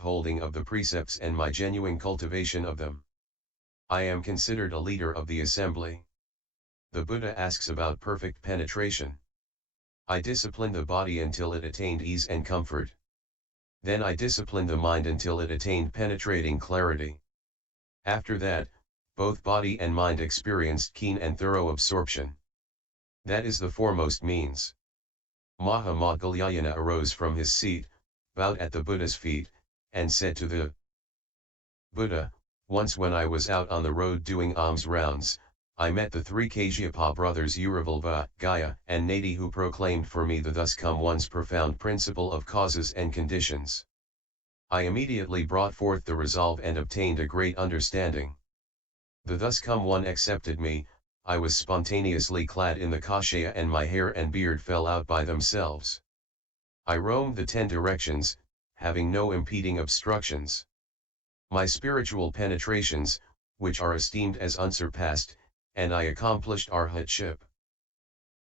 upholding of the precepts and my genuine cultivation of them. I am considered a leader of the assembly. The Buddha asks about perfect penetration. I disciplined the body until it attained ease and comfort. Then I disciplined the mind until it attained penetrating clarity. After that, both body and mind experienced keen and thorough absorption. That is the foremost means. Mahamoggalyayana arose from his seat, bowed at the Buddha's feet, and said to the Buddha, "Once when I was out on the road doing alms rounds, I met the three Kasyapa brothers Uravilva, Gaya, and Nadi, who proclaimed for me the thus come one's profound principle of causes and conditions. I immediately brought forth the resolve and obtained a great understanding. The thus come one accepted me. I was spontaneously clad in the kashaya and my hair and beard fell out by themselves. I roamed the 10 directions, having no impeding obstructions. My spiritual penetrations, which are esteemed as unsurpassed, and I accomplished arhatship.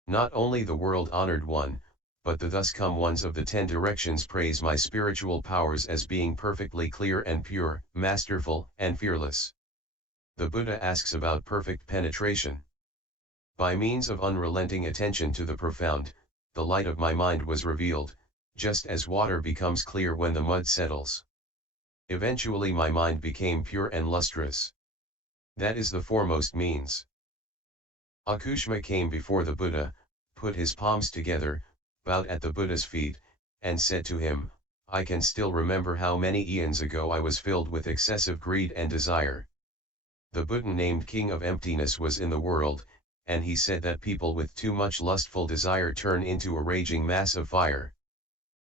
Not only the world-honored one, but the thus come ones of the 10 directions praise my spiritual powers as being perfectly clear and pure, masterful, and fearless." The Buddha asks about perfect penetration. By means of unrelenting attention to the profound, the light of my mind was revealed, just as water becomes clear when the mud settles. Eventually my mind became pure and lustrous. That is the foremost means. Akushma came before the Buddha, put his palms together, bowed at the Buddha's feet, and said to him, "I can still remember how many eons ago I was filled with excessive greed and desire. The Buddha named King of Emptiness was in the world, and he said that people with too much lustful desire turn into a raging mass of fire.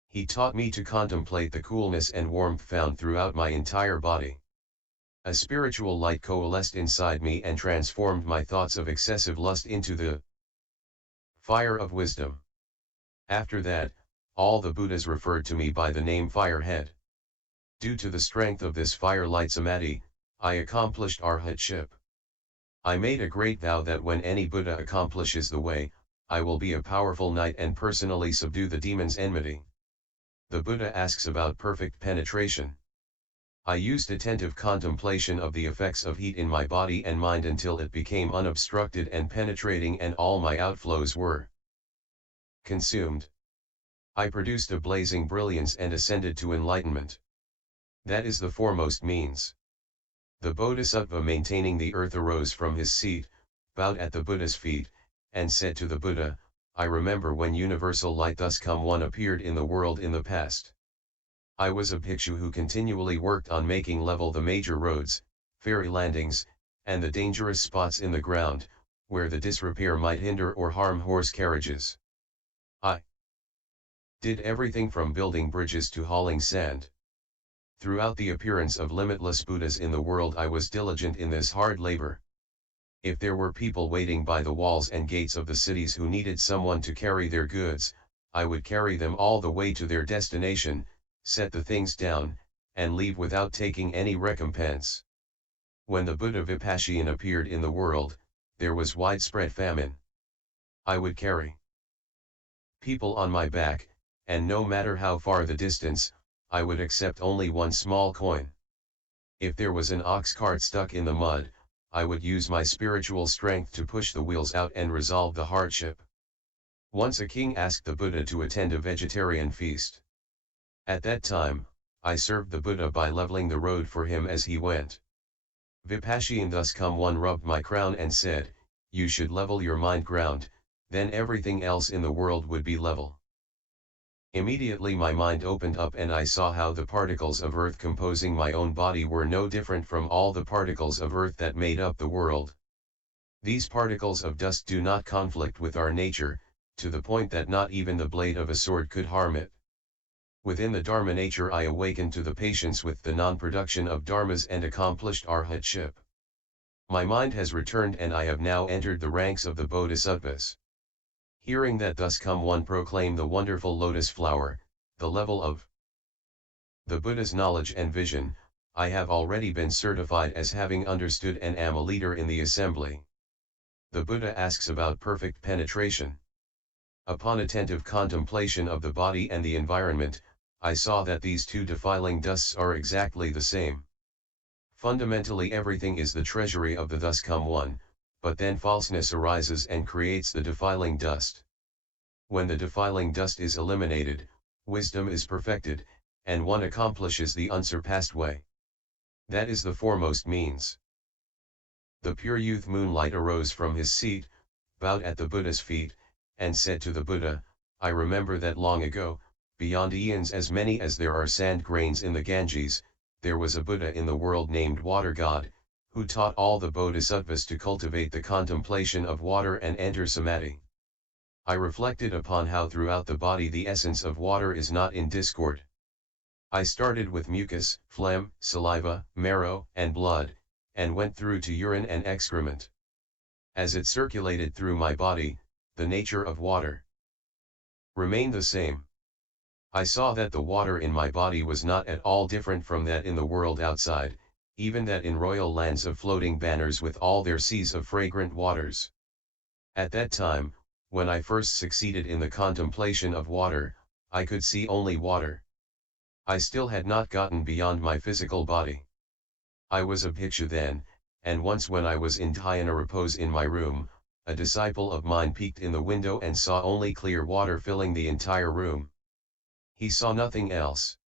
He taught me to contemplate the coolness and warmth found throughout my entire body. A spiritual light coalesced inside me and transformed my thoughts of excessive lust into the fire of wisdom. After that, all the Buddhas referred to me by the name Firehead. Due to the strength of this fire light Samadhi, I accomplished arhatship. I made a great vow that when any Buddha accomplishes the way, I will be a powerful knight and personally subdue the demon's enmity." The Buddha asks about perfect penetration. I used attentive contemplation of the effects of heat in my body and mind until it became unobstructed and penetrating, and all my outflows were consumed. I produced a blazing brilliance and ascended to enlightenment. That is the foremost means. The Bodhisattva maintaining the earth arose from his seat, bowed at the Buddha's feet, and said to the Buddha, "I remember when universal light thus come one appeared in the world in the past. I was a bhikshu who continually worked on making level the major roads, ferry landings, and the dangerous spots in the ground, where the disrepair might hinder or harm horse carriages. I did everything from building bridges to hauling sand. Throughout the appearance of limitless Buddhas in the world I was diligent in this hard labor. If there were people waiting by the walls and gates of the cities who needed someone to carry their goods, I would carry them all the way to their destination, set the things down, and leave without taking any recompense. When the Buddha Vipassana appeared in the world, there was widespread famine. I would carry people on my back, and no matter how far the distance, I would accept only one small coin. If there was an ox cart stuck in the mud, I would use my spiritual strength to push the wheels out and resolve the hardship. Once a king asked the Buddha to attend a vegetarian feast. At that time, I served the Buddha by leveling the road for him as he went. Vipassana thus come one rubbed my crown and said, "You should level your mind ground, then everything else in the world would be level." Immediately my mind opened up and I saw how the particles of earth composing my own body were no different from all the particles of earth that made up the world. These particles of dust do not conflict with our nature, to the point that not even the blade of a sword could harm it. Within the Dharma nature I awakened to the patience with the non-production of dharmas and accomplished arhatship. My mind has returned and I have now entered the ranks of the Bodhisattvas. Hearing that thus come one proclaim the wonderful lotus flower, the level of the Buddha's knowledge and vision, I have already been certified as having understood and am a leader in the assembly. The Buddha asks about perfect penetration. Upon attentive contemplation of the body and the environment, I saw that these two defiling dusts are exactly the same. Fundamentally everything is the treasury of the thus come one, but then falseness arises and creates the defiling dust. When the defiling dust is eliminated, wisdom is perfected, and one accomplishes the unsurpassed way. That is the foremost means. The pure youth Moonlight arose from his seat, bowed at the Buddha's feet, and said to the Buddha, I remember that long ago, beyond eons as many as there are sand grains in the Ganges, there was a Buddha in the world named Water God, who taught all the Bodhisattvas to cultivate the contemplation of water and enter Samadhi. I reflected upon how throughout the body the essence of water is not in discord. I started with mucus, phlegm, saliva, marrow, and blood, and went through to urine and excrement. As it circulated through my body, the nature of water remained the same. I saw that the water in my body was not at all different from that in the world outside, even that in royal lands of floating banners with all their seas of fragrant waters. At that time, when I first succeeded in the contemplation of water, I could see only water. I still had not gotten beyond my physical body. I was a bhikshu then, and once when I was in dhyana repose in my room, a disciple of mine peeked in the window and saw only clear water filling the entire room. He saw nothing else.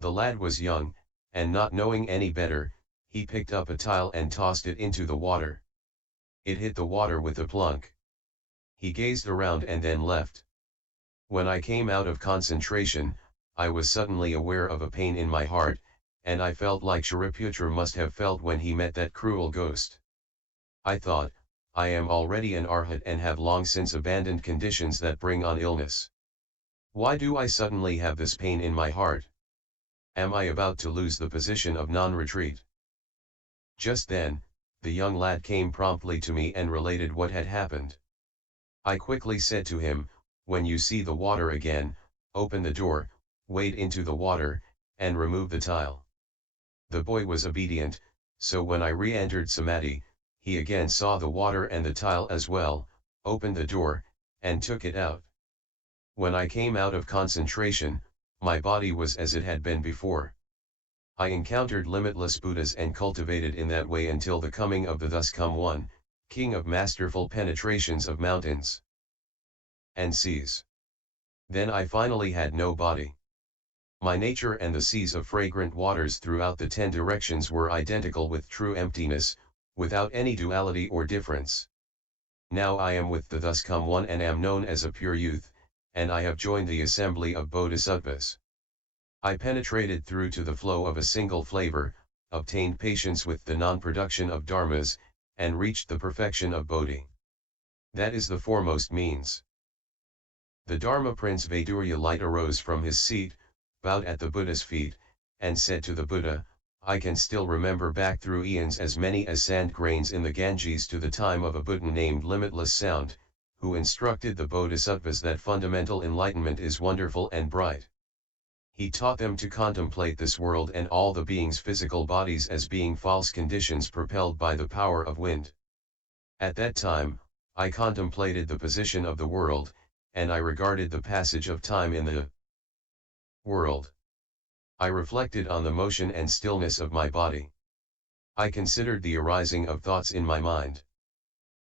The lad was young, and not knowing any better, he picked up a tile and tossed it into the water. It hit the water with a plunk. He gazed around and then left. When I came out of concentration, I was suddenly aware of a pain in my heart, and I felt like Shariputra must have felt when he met that cruel ghost. I thought, I am already an arhat and have long since abandoned conditions that bring on illness. Why do I suddenly have this pain in my heart? Am I about to lose the position of non-retreat? Just then, the young lad came promptly to me and related what had happened. I quickly said to him, when you see the water again, open the door, wade into the water, and remove the tile. The boy was obedient, so when I re-entered Samadhi, he again saw the water and the tile as well, opened the door, and took it out. When I came out of concentration, my body was as it had been before. I encountered limitless Buddhas and cultivated in that way until the coming of the thus come one, king of masterful penetrations of mountains and seas. Then I finally had no body. My nature and the seas of fragrant waters throughout the 10 directions were identical with true emptiness, without any duality or difference. Now I am with the thus come one and am known as a pure youth, and I have joined the assembly of Bodhisattvas. I penetrated through to the flow of a single flavor, obtained patience with the non-production of dharmas, and reached the perfection of Bodhi. That is the foremost means. The Dharma Prince Light arose from his seat, bowed at the Buddha's feet, and said to the Buddha, I can still remember back through eons as many as sand grains in the Ganges to the time of a Buddha named Limitless Sound, who instructed the Bodhisattvas that fundamental enlightenment is wonderful and bright. He taught them to contemplate this world and all the beings' physical bodies as being false conditions propelled by the power of wind. At that time, I contemplated the position of the world, and I regarded the passage of time in the world. I reflected on the motion and stillness of my body. I considered the arising of thoughts in my mind.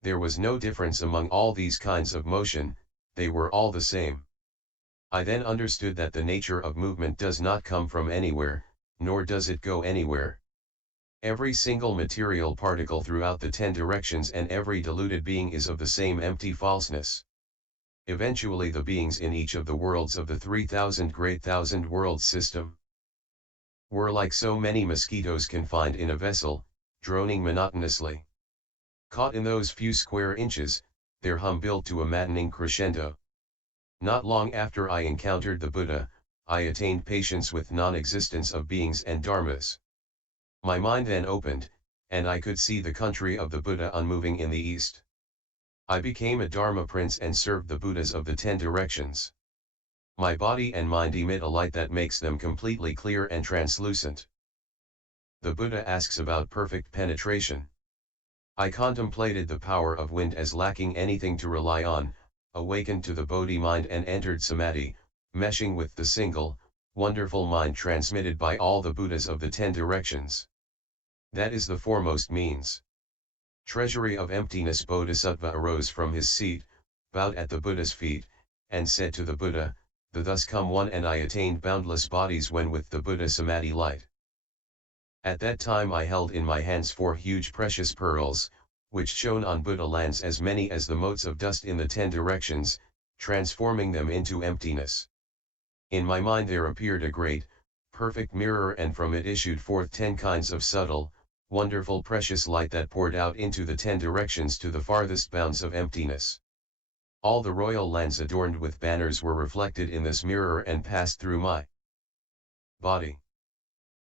There was no difference among all these kinds of motion, they were all the same. I then understood that the nature of movement does not come from anywhere, nor does it go anywhere. Every single material particle throughout the 10 directions and every deluded being is of the same empty falseness. Eventually the beings in each of the worlds of the 3,000 great thousand worlds system were like so many mosquitoes confined in a vessel, droning monotonously. Caught in those few square inches, their hum built to a maddening crescendo. Not long after I encountered the Buddha, I attained patience with non-existence of beings and dharmas. My mind then opened, and I could see the country of the Buddha unmoving in the east. I became a Dharma Prince and served the Buddhas of the 10 directions. My body and mind emit a light that makes them completely clear and translucent. The Buddha asks about perfect penetration. I contemplated the power of wind as lacking anything to rely on, awakened to the Bodhi mind and entered Samadhi, meshing with the single, wonderful mind transmitted by all the Buddhas of the 10 directions. That is the foremost means. Treasury of emptiness. Bodhisattva arose from his seat, bowed at the Buddha's feet, and said to the Buddha, "The thus come one and I attained boundless bodies when with the Buddha Samadhi light. At that time I held in my hands 4 huge precious pearls, which shone on Buddha lands as many as the motes of dust in the 10 directions, transforming them into emptiness. In my mind there appeared a great, perfect mirror, and from it issued forth 10 kinds of subtle, wonderful precious light that poured out into the 10 directions to the farthest bounds of emptiness. All the royal lands adorned with banners were reflected in this mirror and passed through my body.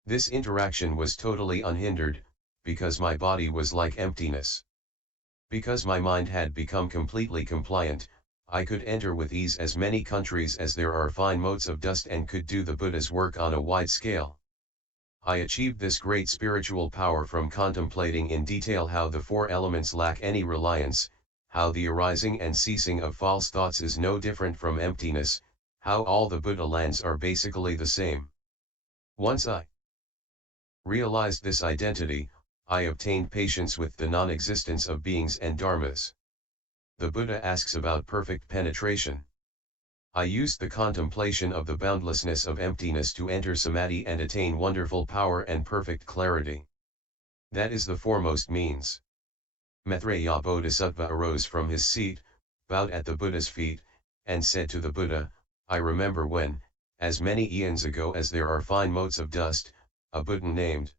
This interaction was totally unhindered, because my body was like emptiness. Because my mind had become completely compliant, I could enter with ease as many countries as there are fine motes of dust and could do the Buddha's work on a wide scale. I achieved this great spiritual power from contemplating in detail how the 4 elements lack any reliance, how the arising and ceasing of false thoughts is no different from emptiness, how all the Buddha lands are basically the same. Once I realized this identity, I obtained patience with the non-existence of beings and dharmas. The Buddha asks about perfect penetration. I used the contemplation of the boundlessness of emptiness to enter samadhi and attain wonderful power and perfect clarity. That is the foremost means. Maitreya Bodhisattva arose from his seat, bowed at the Buddha's feet, and said to the Buddha, "I remember when, as many eons ago as there are fine motes of dust, a Buddha named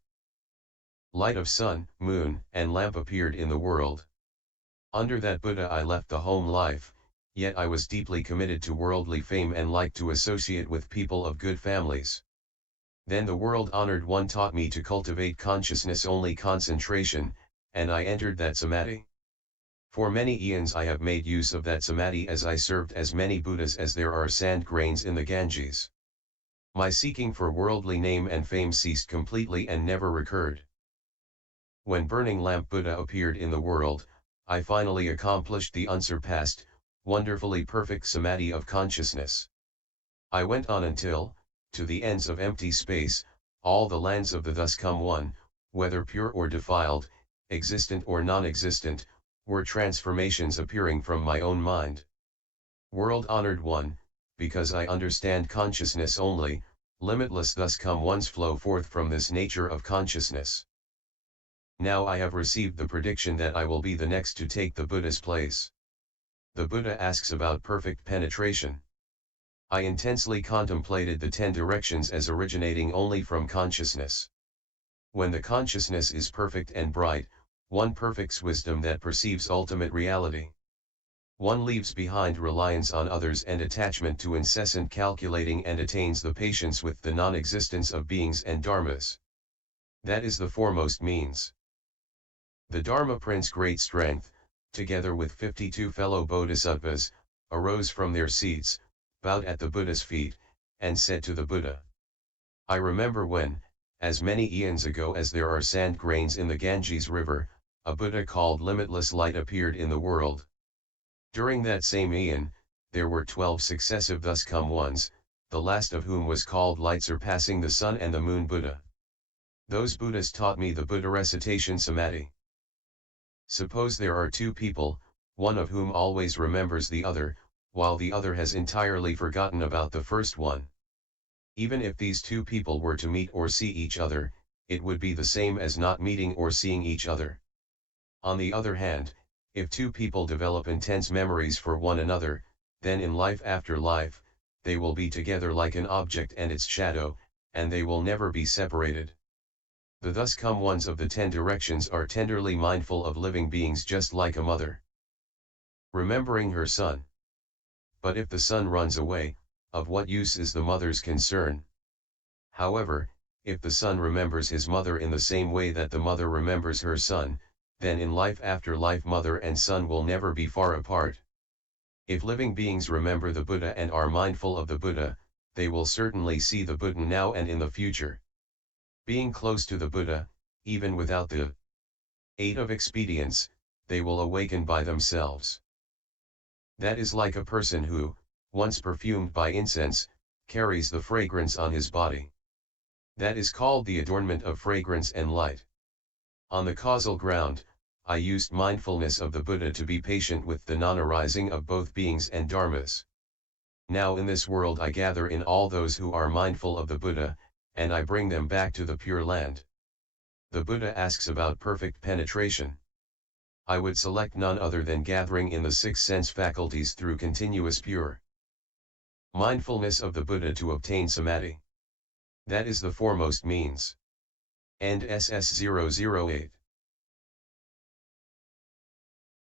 Light of Sun, Moon, and Lamp appeared in the world. Under that Buddha I left the home life, yet I was deeply committed to worldly fame and liked to associate with people of good families. Then the world-honored one taught me to cultivate consciousness-only concentration, and I entered that samadhi. For many eons I have made use of that samadhi as I served as many Buddhas as there are sand grains in the Ganges. My seeking for worldly name and fame ceased completely and never recurred. When Burning Lamp Buddha appeared in the world, I finally accomplished the unsurpassed, wonderfully perfect samadhi of consciousness. I went on until, to the ends of empty space, all the lands of the thus come one, whether pure or defiled, existent or non-existent, were transformations appearing from my own mind. World-honored one, because I understand consciousness only, limitless thus come ones flow forth from this nature of consciousness. Now I have received the prediction that I will be the next to take the Buddha's place. The Buddha asks about perfect penetration. I intensely contemplated the 10 directions as originating only from consciousness. When the consciousness is perfect and bright, one perfects wisdom that perceives ultimate reality. One leaves behind reliance on others and attachment to incessant calculating and attains the patience with the non-existence of beings and dharmas. That is the foremost means. The Dharma Prince Great Strength, together with 52 fellow Bodhisattvas, arose from their seats, bowed at the Buddha's feet, and said to the Buddha, "I remember when, as many eons ago as there are sand grains in the Ganges river, a Buddha called Limitless Light appeared in the world. During that same eon, there were 12 successive thus come ones, the last of whom was called Light Surpassing the Sun and the Moon Buddha. Those Buddhas taught me the Buddha-recitation Samádhi. Suppose there are 2 people, one of whom always remembers the other, while the other has entirely forgotten about the first one. Even if these 2 people were to meet or see each other, it would be the same as not meeting or seeing each other. On the other hand, if 2 people develop intense memories for one another, then in life after life, they will be together like an object and its shadow, and they will never be separated. The thus come ones of the 10 directions are tenderly mindful of living beings just like a mother, remembering her son. But if the son runs away, of what use is the mother's concern? However, if the son remembers his mother in the same way that the mother remembers her son, then in life after life mother and son will never be far apart. If living beings remember the Buddha and are mindful of the Buddha, they will certainly see the Buddha now and in the future. Being close to the Buddha, even without the aid of expedients, they will awaken by themselves. That is like a person who, once perfumed by incense, carries the fragrance on his body. That is called the adornment of fragrance and light. On the causal ground, I used mindfulness of the Buddha to be patient with the non-arising of both beings and dharmas. Now in this world I gather in all those who are mindful of the Buddha, and I bring them back to the Pure Land. The Buddha asks about perfect penetration. I would select none other than gathering in the 6 sense faculties through continuous pure mindfulness of the Buddha to obtain Samadhi. That is the foremost means. End SS008